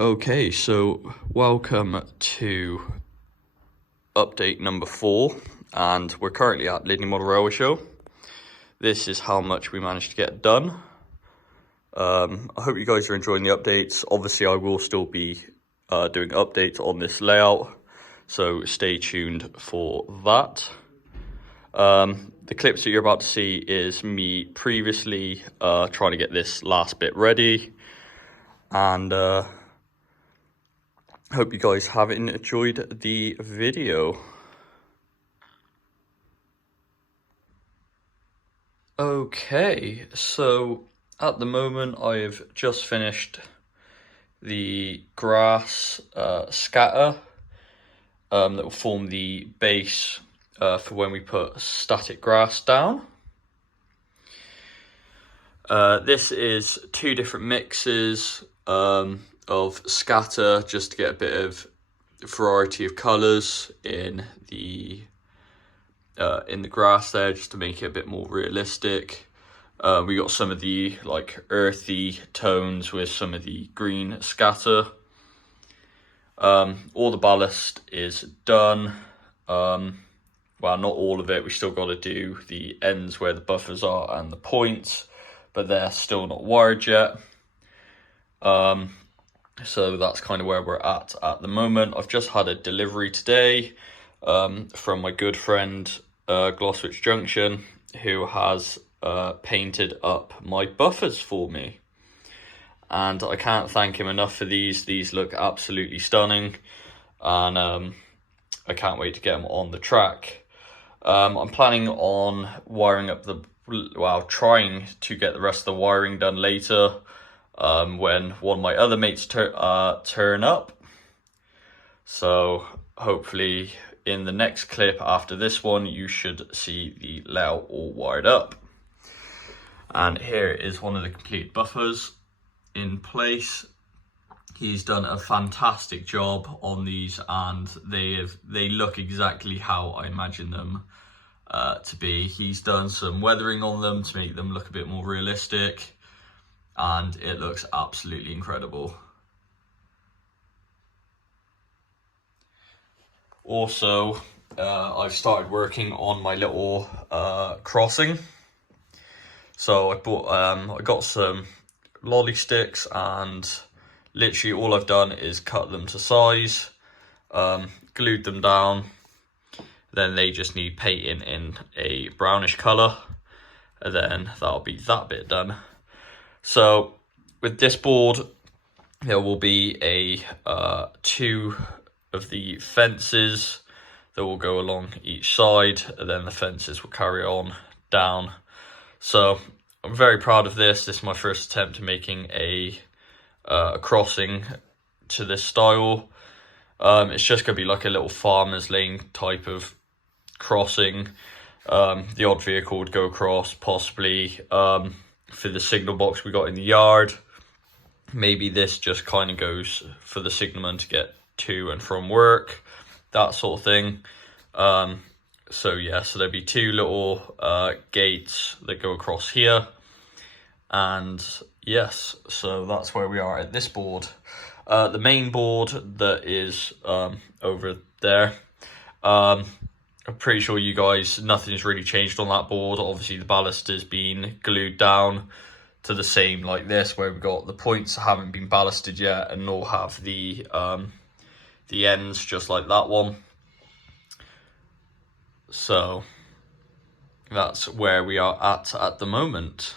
Okay, so welcome to update number 4, and we're currently at Lydney Model Railway Show. This is how much we managed to get done. I hope you guys are enjoying the updates. Obviously, I will still be doing updates on this layout, so stay tuned for that. The clips that you're about to see is me previously trying to get this last bit ready, and hope you guys have enjoyed the video. Okay, so at the moment I've just finished the grass scatter that will form the base for when we put static grass down. This is 2 different mixes of scatter, just to get a bit of variety of colours in the grass there, just to make it a bit more realistic. We got some of the like earthy tones with some of the green scatter. All the ballast is done. Well, not all of it. We still got to do the ends where the buffers are and the points, but they're still not wired yet. So that's kind of where we're at the moment. I've just had a delivery today from my good friend Glosswich Junction, who has painted up my buffers for me, and I can't thank him enough for these. These look absolutely stunning, and I can't wait to get them on the track. I'm planning on wiring up trying to get the rest of the wiring done later, when one of my other mates turn up. So hopefully in the next clip after this one, you should see the layout all wired up. And here is one of the complete buffers in place. He's done a fantastic job on these, and they look exactly how I imagine them to be. He's done some weathering on them to make them look a bit more realistic, and it looks absolutely incredible. Also, I've started working on my little crossing. So I got some lolly sticks, and literally all I've done is cut them to size, glued them down. Then they just need painting in a brownish colour, and then that'll be that bit done. So with this board, there will be a 2 of the fences that will go along each side, and then the fences will carry on down. So I'm very proud of this. This is my first attempt at making a crossing to this style. It's just going to be like a little farmer's lane type of crossing. The odd vehicle would go across, possibly for the signal box we got in the yard. Maybe this just kind of goes for the signalman to get to and from work, that sort of thing. So yeah, so there'll be 2 little gates that go across here, and yes, so that's where we are at this board. The main board that is over there, I'm pretty sure you guys, nothing's really changed on that board. Obviously the ballast has been glued down to the same like this, where we've got the points haven't been ballasted yet, and nor have the ends, just like that one. So that's where we are at the moment.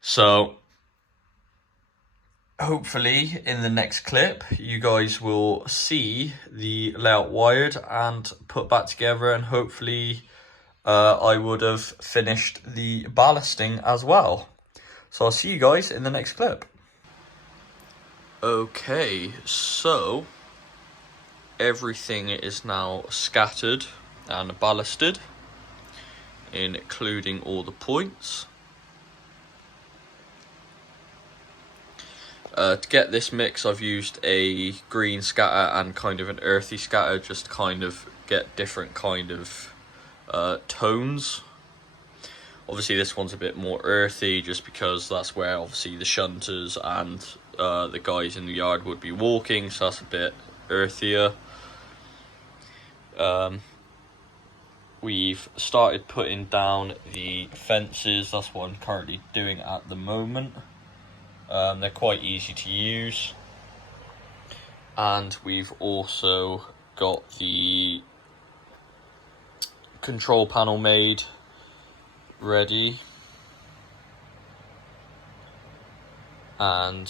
So hopefully in the next clip you guys will see the layout wired and put back together, and hopefully I would have finished the ballasting as well. So I'll see you guys in the next clip. Okay, so everything is now scattered and ballasted, including all the points. To get this mix, I've used a green scatter and kind of an earthy scatter, just to kind of get different kind of tones. Obviously this one's a bit more earthy, just because that's where obviously the shunters and the guys in the yard would be walking, so that's a bit earthier. We've started putting down the fences. That's what I'm currently doing at the moment. They're quite easy to use. And we've also got the control panel made ready. And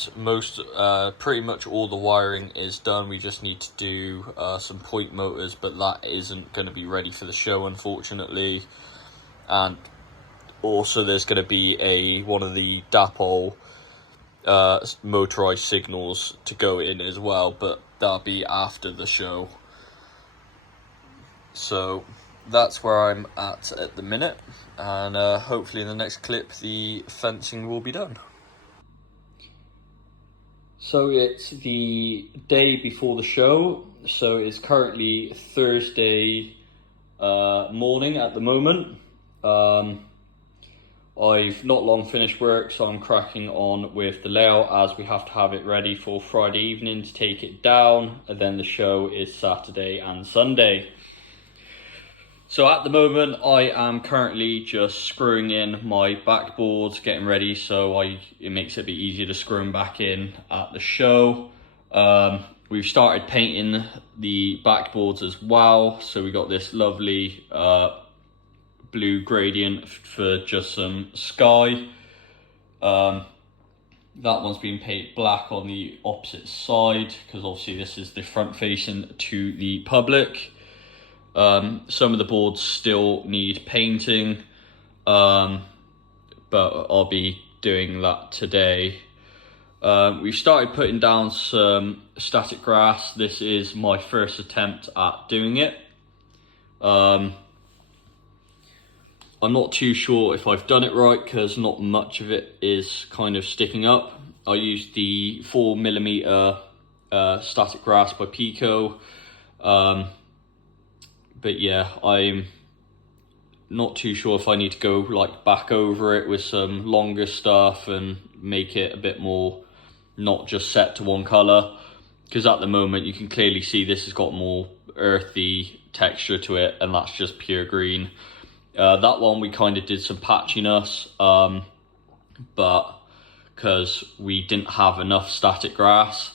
pretty much all the wiring is done. We just need to do some point motors, but that isn't going to be ready for the show, unfortunately. And also there's going to be one of the dapole motorized signals to go in as well, but that'll be after the show. So that's where I'm at the minute, and hopefully in the next clip the fencing will be done. So it's the day before the show, so it's currently Thursday morning at the moment. I've not long finished work, so I'm cracking on with the layout, as we have to have it ready for Friday evening to take it down, and then the show is Saturday and Sunday. So at the moment I am currently just screwing in my backboards, getting ready, so it makes it a bit easier to screw them back in at the show. We've started painting the backboards as well, so we got this lovely blue gradient for just some sky. That one's been painted black on the opposite side, because obviously this is the front facing to the public. Some of the boards still need painting, but I'll be doing that today. We've started putting down some static grass. This is my first attempt at doing it. I'm not too sure if I've done it right, because not much of it is kind of sticking up. I used the 4mm static grass by Pico. But yeah, I'm not too sure if I need to go back over it with some longer stuff and make it a bit more not just set to one colour, because at the moment you can clearly see this has got more earthy texture to it, and that's just pure green. That one we kind of did some patchiness, but because we didn't have enough static grass.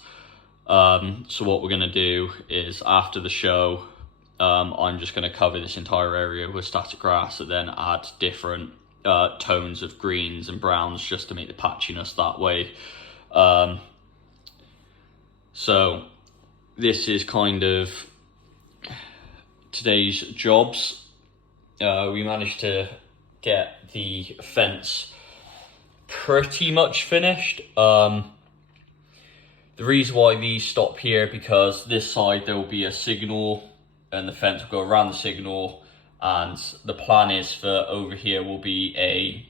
So what we're going to do is, after the show, I'm just going to cover this entire area with static grass, and then add different tones of greens and browns just to make the patchiness that way. So this is kind of today's jobs. We managed to get the fence pretty much finished. The reason why these stop here, because this side there will be a signal and the fence will go around the signal, and the plan is for over here will be a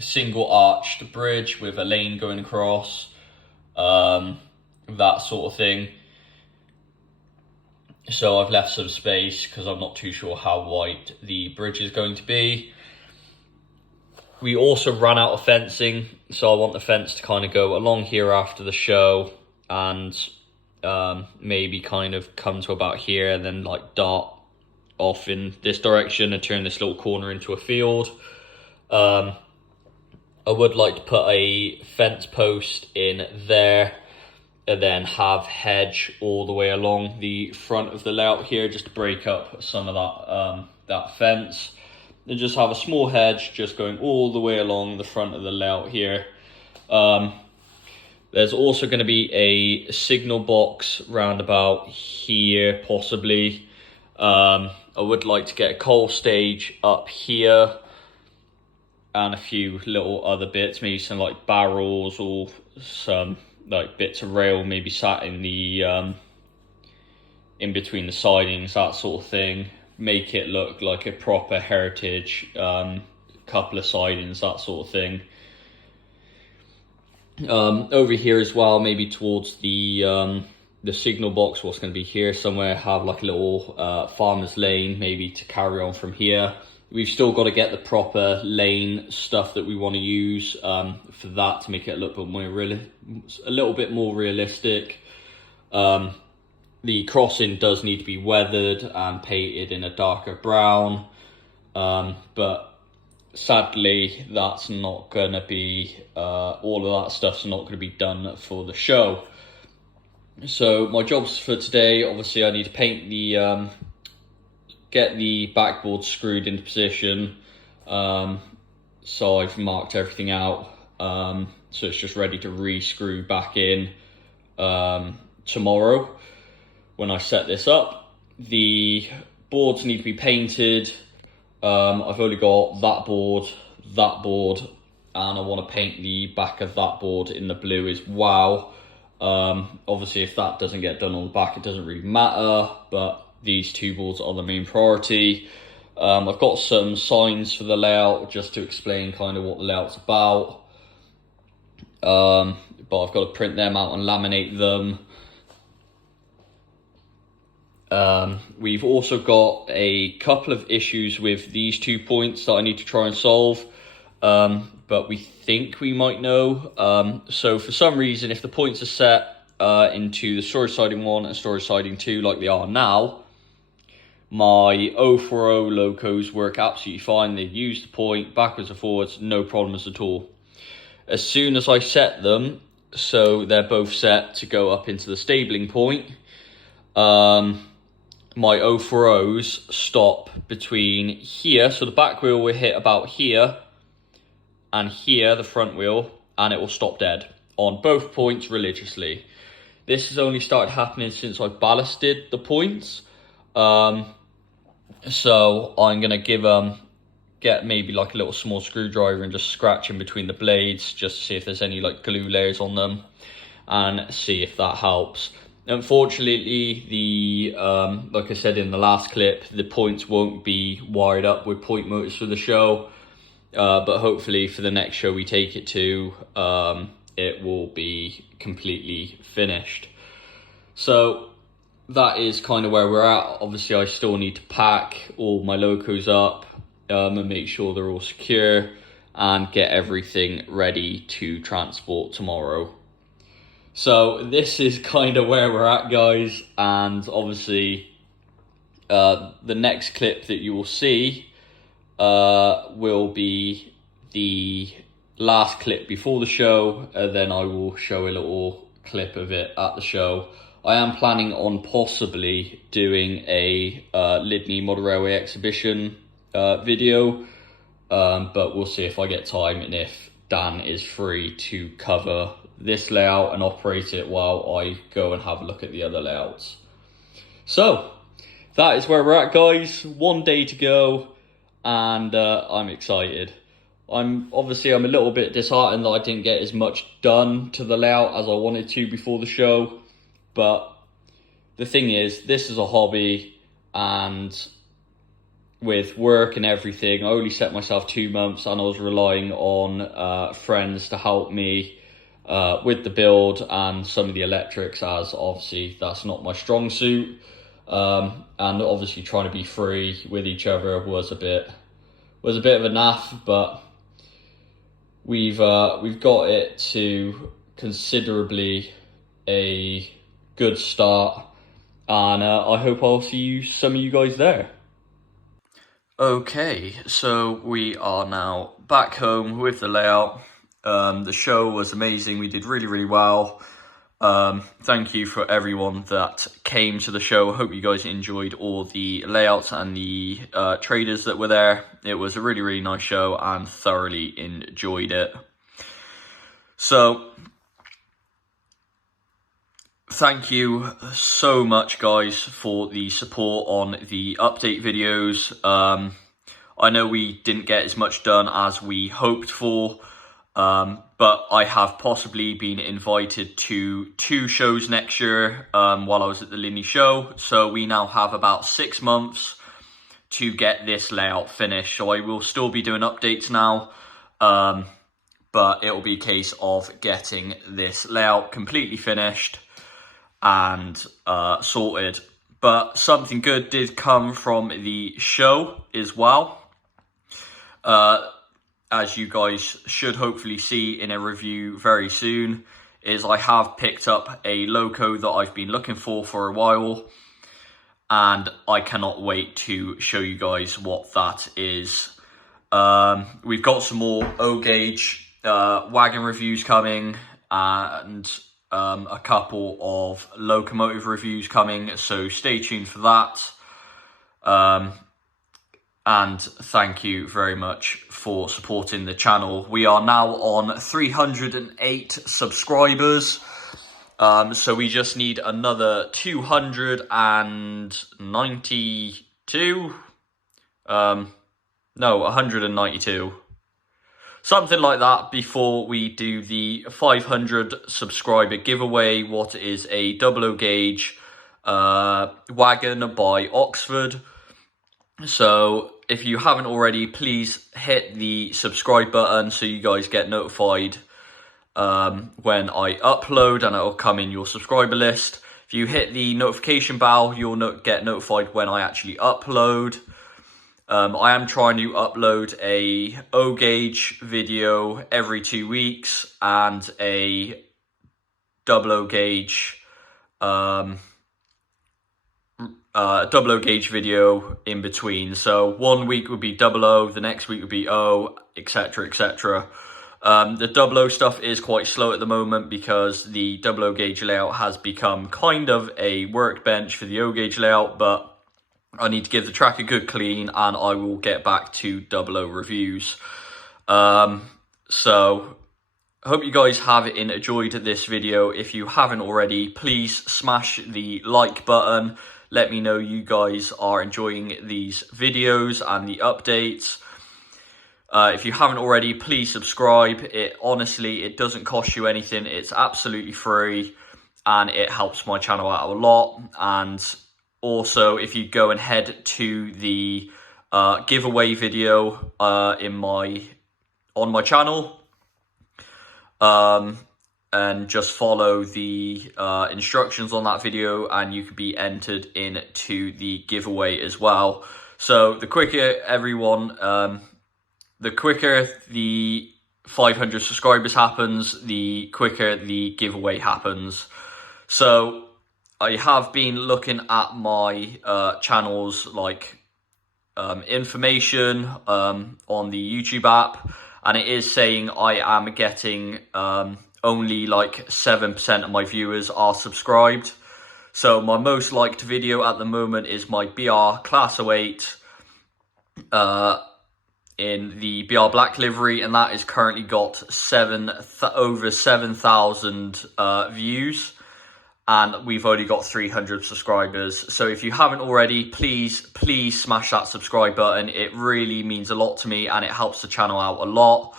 single arched bridge with a lane going across, that sort of thing. So I've left some space because I'm not too sure how wide the bridge is going to be. We also ran out of fencing, so I want the fence to kind of go along here after the show, and maybe kind of come to about here, and then dart off in this direction and turn this little corner into a field. I would like to put a fence post in there, and then have hedge all the way along the front of the layout here, just to break up some of that fence. Then just have a small hedge just going all the way along the front of the layout here. There's also going to be a signal box round about here, possibly. I would like to get a coal stage up here, and a few little other bits, maybe some barrels, or some bits of rail maybe sat in the in between the sidings, that sort of thing. Make it look like a proper heritage couple of sidings, that sort of thing. Over here as well, maybe towards the signal box, what's going to be here somewhere, have a little farmer's lane maybe to carry on from here. We've still got to get the proper lane stuff that we want to use for that to make it look a little bit more realistic. The crossing does need to be weathered and painted in a darker brown, but sadly that's not going to be, all of that stuff's not going to be done for the show. So my jobs for today, obviously I need to paint the, get the backboard screwed into position. So I've marked everything out, so it's just ready to re-screw back in tomorrow when I set this up. The boards need to be painted. I've only got that board, and I want to paint the back of that board in the blue as well. Obviously if that doesn't get done on the back, it doesn't really matter, but these two boards are the main priority. I've got some signs for the layout just to explain kind of what the layout's about. But I've got to print them out and laminate them. We've also got a couple of issues with these 2 points that I need to try and solve, but we think we might know. So for some reason, if the points are set into the storage siding 1 and storage siding 2 like they are now, my 040 locos work absolutely fine. They use the point backwards and forwards, no problems at all. As soon as I set them, so they're both set to go up into the stabling point, my 040s stop between here, so the back wheel will hit about here, and here, the front wheel, and it will stop dead on both points religiously. This has only started happening since I've ballasted the points. So I'm gonna get maybe like a little small screwdriver and just scratch in between the blades just to see if there's any like glue layers on them and see if that helps. Unfortunately, the like I said in the last clip, the points won't be wired up with point motors for the show, but hopefully for the next show we take it to, it will be completely finished. So that is kind of where we're at. Obviously I still need to pack all my locos up and make sure they're all secure and get everything ready to transport tomorrow. So this is kind of where we're at, guys, and obviously the next clip that you will see will be the last clip before the show, and then I will show a little clip of it at the show. I am planning on possibly doing a Lydney Model Railway exhibition video, but we'll see if I get time and if Dan is free to cover this layout and operate it while I go and have a look at the other layouts. So that is where we're at, guys. 1 day to go, and I'm excited. I'm a little bit disheartened that I didn't get as much done to the layout as I wanted to before the show, but the thing is, this is a hobby, and with work and everything, I only set myself 2 months, and I was relying on friends to help me with the build and some of the electrics, as obviously that's not my strong suit, and obviously trying to be free with each other was a bit of a naff, but we've got it to considerably a good start, and I hope I'll see some of you guys there. Okay, so we are now back home with the layout. The show was amazing. We did really, really well. Thank you for everyone that came to the show. Hope you guys enjoyed all the layouts and the traders that were there. It was a really, really nice show and thoroughly enjoyed it. So thank you so much, guys, for the support on the update videos. I know we didn't get as much done as we hoped for, but I have possibly been invited to 2 shows next year while I was at the Lydney show. So we now have about 6 months to get this layout finished. So I will still be doing updates now, but it will be a case of getting this layout completely finished and sorted. But something good did come from the show as well. as you guys should hopefully see in a review very soon, is I have picked up a loco that I've been looking for a while, and I cannot wait to show you guys what that is. We've got some more O-gauge wagon reviews coming, and a couple of locomotive reviews coming, so stay tuned for that. And thank you very much for supporting the channel. We are now on 308 subscribers. So we just need another 292. No, 192. Something like that before we do the 500 subscriber giveaway. What is a double O-gauge wagon by Oxford. So if you haven't already, please hit the subscribe button so you guys get notified when I upload, and it'll come in your subscriber list. If you hit the notification bell, you'll get notified when I actually upload. I am trying to upload a O-gauge video every 2 weeks and a double O-gauge video in between. So 1 week would be double O, the next week would be O, etc, etc. The double O stuff is quite slow at the moment because the double O-gauge layout has become kind of a workbench for the O-gauge layout, but I need to give the track a good clean, and I will get back to double O reviews. So I hope you guys have enjoyed this video. If you haven't already, please smash the like button. Let me know you guys are enjoying these videos and the updates. If you haven't already, please subscribe. It doesn't cost you anything. It's absolutely free, and it helps my channel out a lot. And also, if you go and head to the giveaway video on my channel, and just follow the instructions on that video, and you can be entered into the giveaway as well. So the quicker the 500 subscribers happens, the quicker the giveaway happens. So I have been looking at my channel's information on the YouTube app, and it is saying I am getting only like 7% of my viewers are subscribed. So my most liked video at the moment is my BR Class 08 in the BR Black livery, and that is currently got over 7,000 views, and we've only got 300 subscribers. So if you haven't already, please smash that subscribe button. It really means a lot to me, and it helps the channel out a lot.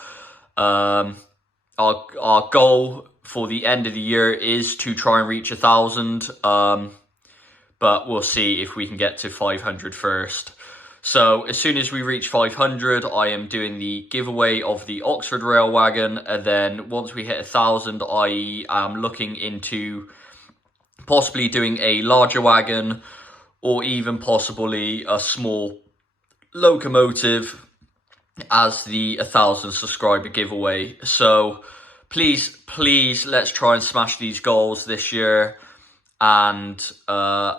Our goal for the end of the year is to try and reach 1,000, but we'll see if we can get to 500 first. So as soon as we reach 500, I am doing the giveaway of the Oxford rail wagon, and then once we hit 1,000, I am looking into possibly doing a larger wagon, or even possibly a small locomotive as the 1,000 subscriber giveaway. So please let's try and smash these goals this year. And a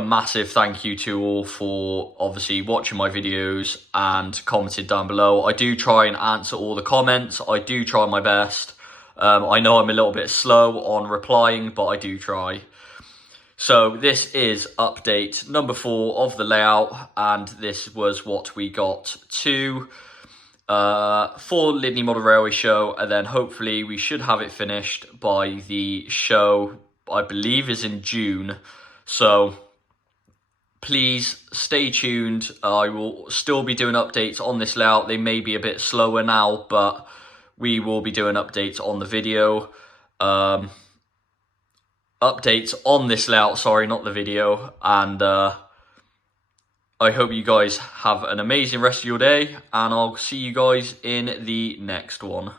massive thank you to all for obviously watching my videos and commenting down below. I do try and answer all the comments. I do try my best. I know I'm a little bit slow on replying, but I do try. So this is update number 4 of the layout, and this was what we got to for Lydney Model Railway Show, and then hopefully we should have it finished by the show, I believe, is in June. So please stay tuned. I will still be doing updates on this layout. They may be a bit slower now, but we will be doing updates on the video. Updates on this layout, sorry, not the video. And I hope you guys have an amazing rest of your day, and I'll see you guys in the next one.